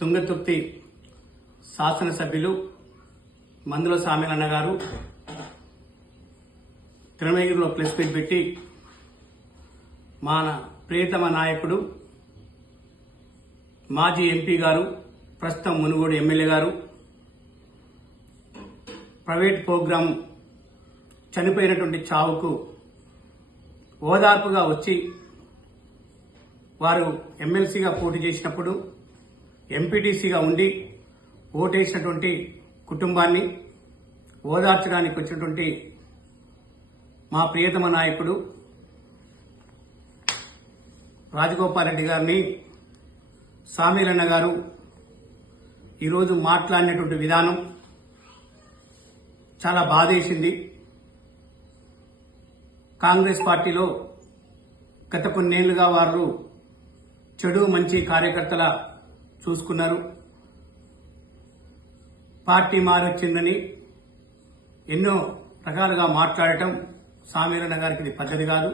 తుంగతుర్తి శాసనసభ్యులు మందుల సామిలన్న గారు తిరుమలగిరిలో ప్రెస్ మీట్ పెట్టి మన ప్రియతమ నాయకుడు మాజీ ఎంపీ గారు ప్రస్తుతం మునుగోడు ఎమ్మెల్యే గారు ప్రైవేట్ ప్రోగ్రాం చనిపోయినటువంటి చావుకు ఓదార్పుగా వచ్చి వారు ఎమ్మెల్సీగా పోటీ చేసినప్పుడు ఎంపీటీసీగా ఉండి ఓటేసినటువంటి కుటుంబాన్ని ఓదార్చడానికి వచ్చినటువంటి మా ప్రియతమ నాయకుడు రాజగోపాల్ రెడ్డి గారిని సామీలన్న గారు ఈరోజు మాట్లాడినటువంటి విధానం చాలా బాధేసింది. కాంగ్రెస్ పార్టీలో గత కొన్నేళ్లుగా వారు చెడు మంచి కార్యకర్తల చూసుకున్నారు. పార్టీ మారొచ్చిందని ఎన్నో రకాలుగా మాట్లాడటం సామీలన్న గారికి ఇది పద్ధతి కాదు.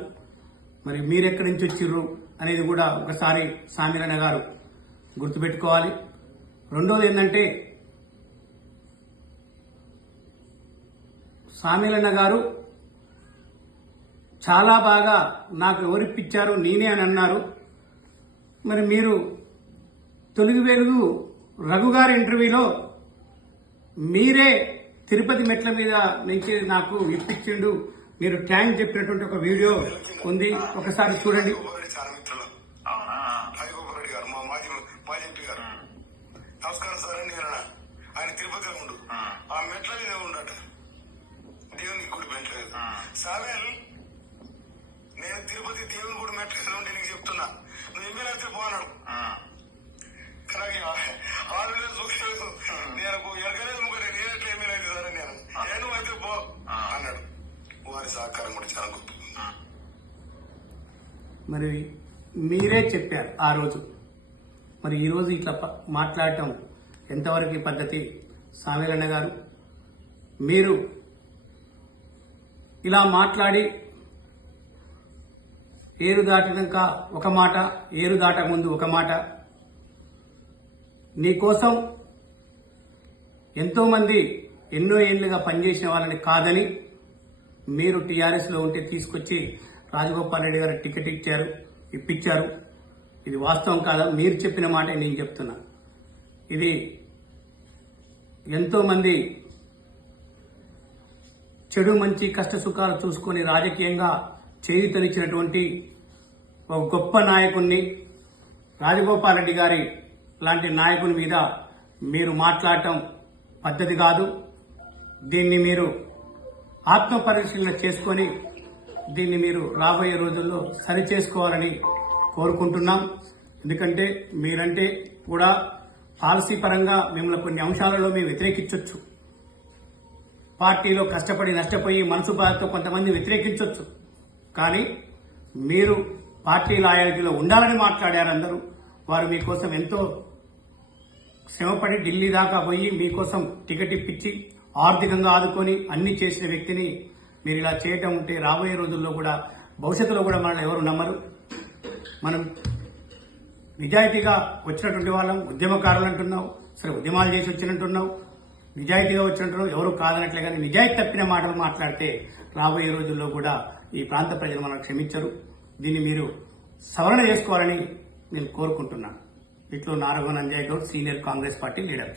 మరి మీరెక్కడి నుంచి వచ్చిర్రు అనేది కూడా ఒకసారి సామీలన్న గారు గుర్తుపెట్టుకోవాలి. రెండోది ఏంటంటే సామీలన్న గారు చాలా బాగా నాకు ఎవరిప్పించారు నేనే అని అన్నారు. మరి మీరు తొలుగు వెలుగు రఘు గారి ఇంటర్వ్యూలో మీరే తిరుపతి మెట్ల మీద నుంచి నాకు ఇప్పించిండు, మీరు ట్యాంక్ చెప్పినటువంటి ఒక వీడియో ఉంది, ఒకసారి చూడండి. నమస్కారం సార్ అండి. ఆయన తిరుపతిలో ఉండు, ఆ మెట్ల మీద ఉండట దేవుని గుడి పెట్టలేదు. సావేల్ నేను తిరుపతి దేవుని గుడి మెట్ల ఉండి నీకు చెప్తున్నా, నువ్వు ఎమ్మెల్యే అయితే పోనాడు. కానీ ఆరు చూసలేదు, నేను ఎడగలేదు ముగ్గురు, నేను ఎట్లా ఎమ్మెల్యే అయితే సార్ నేను నేను అయితే పో అన్నాడు. వారి సహకారం కూడా చాలా గొప్ప. మరి మీరే చెప్పారు ఆ రోజు, మరి ఈరోజు ఇట్లా మాట్లాడటం ఎంతవరకు పద్ధతి? సామీలన్న గారు, మీరు ఇలా మాట్లాడి ఏరు దాటినాక ఒక మాట, ఏరు దాటక ముందు ఒక మాట, నీకోసం ఎంతో మంది ఎన్నో ఏళ్లుగా పనిచేసిన వాళ్ళని కాదని మీరు టీఆర్ఎస్లో ఉంటే తీసుకొచ్చి రాజగోపాల్ రెడ్డి గారు టికెట్ ఇప్పించారు. ఇది వాస్తవం కాదా? మీరు చెప్పిన మాట నేను చెప్తున్నా. ఇది ఎంతో మంది చెడు మంచి కష్ట సుఖాలు చూసుకొని రాజకీయంగా చేయూతనిచ్చినటువంటి ఒక గొప్ప నాయకుడిని, రాజగోపాల్ రెడ్డి గారి లాంటి నాయకుని మీద మీరు మాట్లాడటం పద్ధతి కాదు. దీన్ని మీరు ఆత్మ పరిశీలన చేసుకొని దీన్ని మీరు రాబోయే రోజుల్లో సరి చేసుకోవాలని కోరుకుంటున్నాం. ఎందుకంటే మీరంటే కూడా పాలసీ పరంగా మిమ్మల్ని కొన్ని అంశాలలో మేము వ్యతిరేకించవచ్చు. పార్టీలో కష్టపడి నష్టపోయి మనసు బాధతో కొంతమంది వ్యతిరేకించవచ్చు. కానీ మీరు పార్టీ లాయల్టీలో ఉండాలని మాట్లాడారు అందరూ. వారు మీకోసం ఎంతో శ్రమపడి ఢిల్లీ దాకా పోయి మీకోసం టికెట్ ఇప్పించి ఆర్థికంగా ఆదుకొని అన్ని చేసిన వ్యక్తిని మీరు ఇలా చేయటం ఉంటే రాబోయే రోజుల్లో కూడా భవిష్యత్తులో కూడా మనల్ని ఎవరు నమ్మరు. మనం నిజాయితీగా వచ్చినటువంటి వాళ్ళం, ఉద్యమకారులు అంటున్నావు, సరే ఉద్యమాలు చేసి వచ్చినట్టున్నావు, నిజాయితీగా వచ్చినట్టు ఎవరు కాదనట్లే. కానీ నిజాయితీ తప్పిన మాటలు మాట్లాడితే రాబోయే రోజుల్లో కూడా ఈ ప్రాంత ప్రజలు మనకు క్షమించరు. దీన్ని మీరు సవరణ చేసుకోవాలని నేను కోరుకుంటున్నాను. ఇట్లో నారగోన్ Anjay Goud, senior Congress party leader.